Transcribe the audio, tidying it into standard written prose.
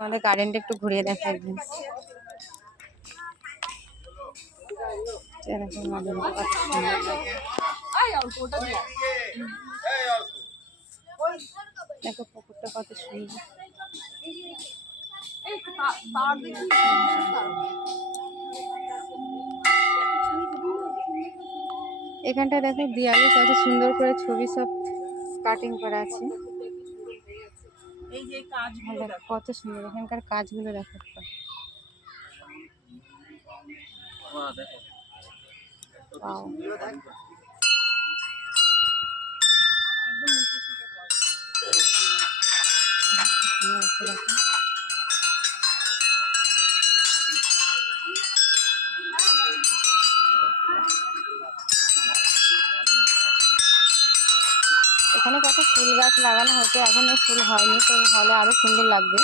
আমাদের গার্ডেনটা একটু ঘুরিয়ে দেখা একদিন। এরকম গার্ডেনটা কত সুন্দর লাগে। দেখো পুকুরটা কত সুন্দর। এখানটায় দেখো দেয়ালে কত সুন্দর করে ছবি সব কাটিং করা আছে। কত সুন্দর এখানকার কাজগুলো দেখো। এখানে কত ফুল গাছ লাগানো হতো, এখনো ফুল হয়নি, তো হলে আরো সুন্দর লাগবে।